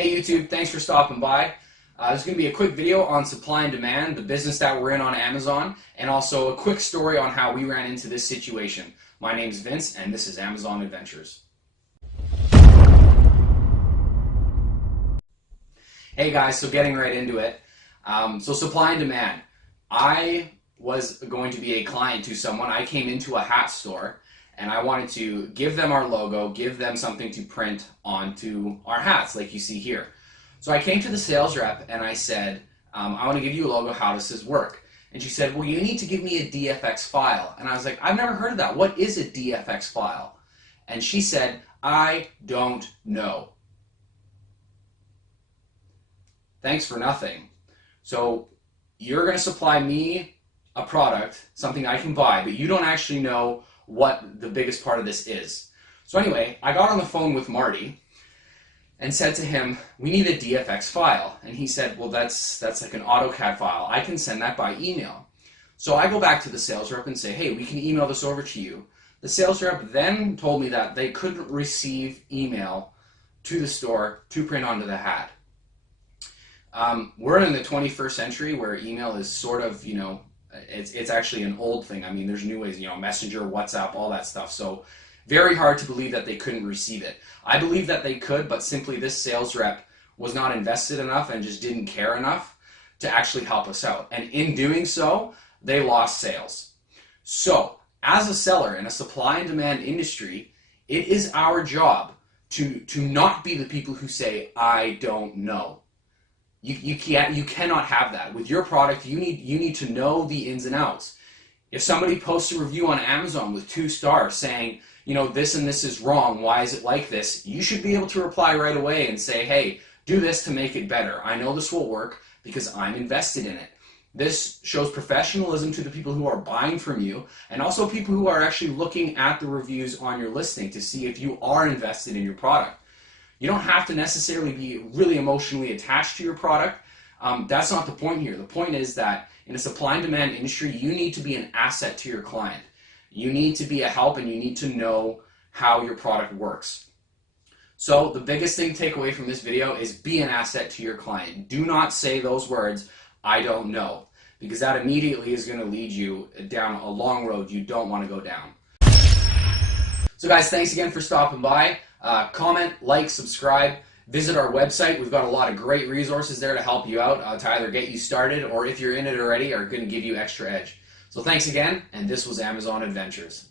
Hey YouTube, thanks for stopping by. This is going to be a quick video on supply and demand, the business that we're in on Amazon, and also a quick story on how we ran into this situation. My name's Vince, and this is Amazon Adventures. Hey guys, so getting right into it. So supply and demand. I was going to be a client to someone. I came into a hat store and I wanted to give them our logo, give them something to print onto our hats like you see here. So I came to the sales rep and I said, I want to give you a logo, how does this work? And she said, well, you need to give me a DFX file. And I was like, I've never heard of that. What is a DFX file? And she said, I don't know. Thanks for nothing. So you're going to supply me a product, something I can buy, but you don't actually know what the biggest part of this is. So anyway, I got on the phone with Marty and said to him, we need a DFX file. And he said, well, that's like an AutoCAD file. I can send that by email. So I go back to the sales rep and say, hey, we can email this over to you. The sales rep then told me that they couldn't receive email to the store to print onto the hat. We're in the 21st century where email is sort of, it's actually an old thing. I mean, there's new ways, Messenger, WhatsApp, all that stuff. So very hard to believe that they couldn't receive it. I believe that they could, but simply this sales rep was not invested enough and just didn't care enough to actually help us out. And in doing so, they lost sales. So as a seller in a supply and demand industry, it is our job to not be the people who say, I don't know. You cannot have that. With your product, you need to know the ins and outs. If somebody posts a review on Amazon with 2 stars saying, this and this is wrong, why is it like this? You should be able to reply right away and say, hey, do this to make it better. I know this will work because I'm invested in it. This shows professionalism to the people who are buying from you and also people who are actually looking at the reviews on your listing to see if you are invested in your product. You don't have to necessarily be really emotionally attached to your product. That's not the point here. The point is that in a supply and demand industry, you need to be an asset to your client. You need to be a help and you need to know how your product works. So the biggest thing to take away from this video is be an asset to your client. Do not say those words, I don't know, because that immediately is going to lead you down a long road you don't want to go down. So guys, thanks again for stopping by. Comment, like, subscribe, visit our website. We've got a lot of great resources there to help you out, to either get you started or if you're in it already are going to give you extra edge. So thanks again, and this was Amazon Adventures.